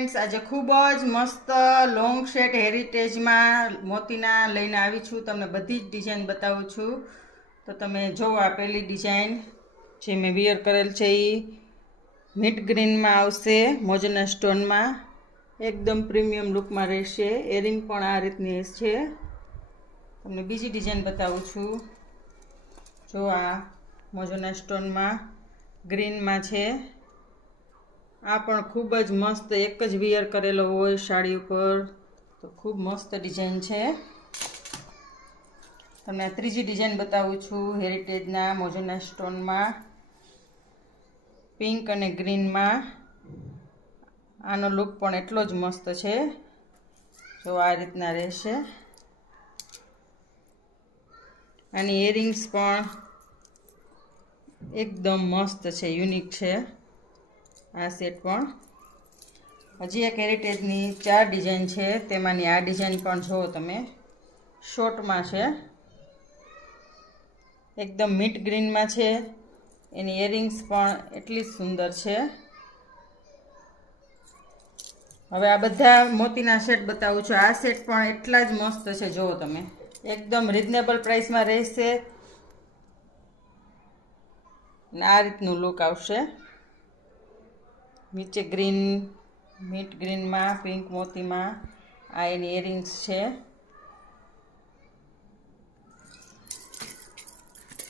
Friends आज खूबज मस्त long set heritage में मोतीना लईने आवी छूं। तमने बधी ज डिजाइन बतावुं छूं तो तमे जो आ पहली डिजाइन जे मैं वियर करेल छे ई मिट ग्रीन में आवशे, मोजना स्टोन में एकदम प्रीमियम लुक में रहेशे। एरिंग पण आ रीतनी छे। तमने बीजी डिजाइन बतावुं छूं। जो आ मोजना स्टोन में ग्रीन में छे। आ पण खूब ज मस्त एक ज वियर करेलो होय साड़ी पर तो खूब मस्त डिजाइन छे। तमने त्रीजी डिजाइन बतावुं छूं हेरिटेजना मोजना स्टोन में पिंक अने ग्रीन में। आनो लुक पण एटलो ज मस्त छे। जो आ रीतना रहेशे। आनी इयरिंग्स पण एकदम मस्त छे, यूनिक छे। आ सेट पण हजी एक हेरिटेजनी 4 डिजाइन छे। तेमानी आ डिजाइन पण जो तमे शॉर्ट में छे, एकदम मिट ग्रीन में छे। एनी इयरिंग्स पण एटली सुंदर छे। हवे आ बधा मोतीना सेट बतावुं छुं। आ सेट पण एटला ज मस्त छे। जो तमे एकदम रिजनेबल प्राइस में रहेशे। आ रीतनुं लुक आवशे। नीचे ग्रीन मिट ग्रीन में पिंक मोती में आ एनी इयरिंग्स छे।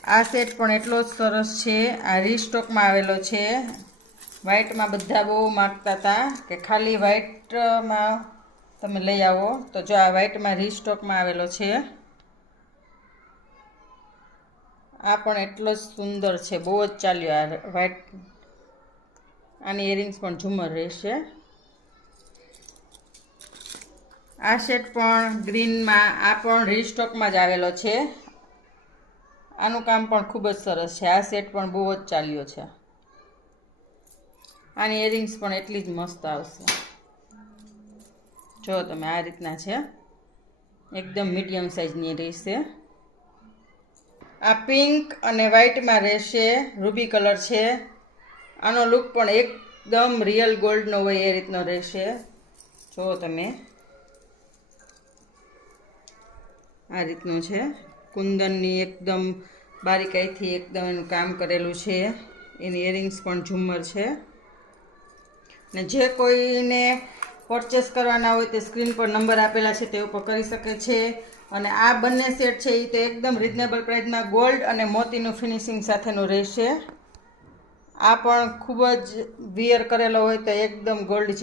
आ सेट पण एटलो ज सरस छे। आ रीस्टॉक में आवेलो छे। व्हाइट में बधा बहु मांगता था कि खाली व्हाइट में तमे लई आवो तो जो आ व्हाइट में रीस्टॉक में आवेलो छे। आ पण एटलो ज सुंदर छे। बहु ज चाल्यो आ व्हाइट। आनी इयरिंग्स पण झूमर रहेशे। आ सेट पण ग्रीन में आ पण रीस्टॉक में ज आवेलो छे। आनुं काम पण खूब ज सरस छे। आ सेट पण बहु ज चाल्यो छे। आनी इयरिंग्स पण एटली ज मस्त आवशे। जो तमे आ रीतना छे। एकदम मीडियम साइजनी रहेशे। आ पिंक अने व्हाइट में रहेशे। रूबी कलर छे। आनो लुक पण एकदम रियल गोल्ड नो होय ए रीतनो रहेशे। जो तमे आ रीतनो छे। कुंदननी एकदम बारीकाईथी एकदम एनुं काम करेलुं छे। एनी इयरिंग्स पण झूमर छे। ने जे कोईने परचेस करवाना होय ते स्क्रीन पर नंबर आपेला छे ते उपर करी शके छे। अने आ बंने सेट छे ई ते एकदम रिजनेबल प्राइस में गोल्ड अने मोतीनुं फिनिशिंग साथेनुं रहेशे। आ पण खूब ज वियर करेलो होय तो एकदम गोल्ड जेवो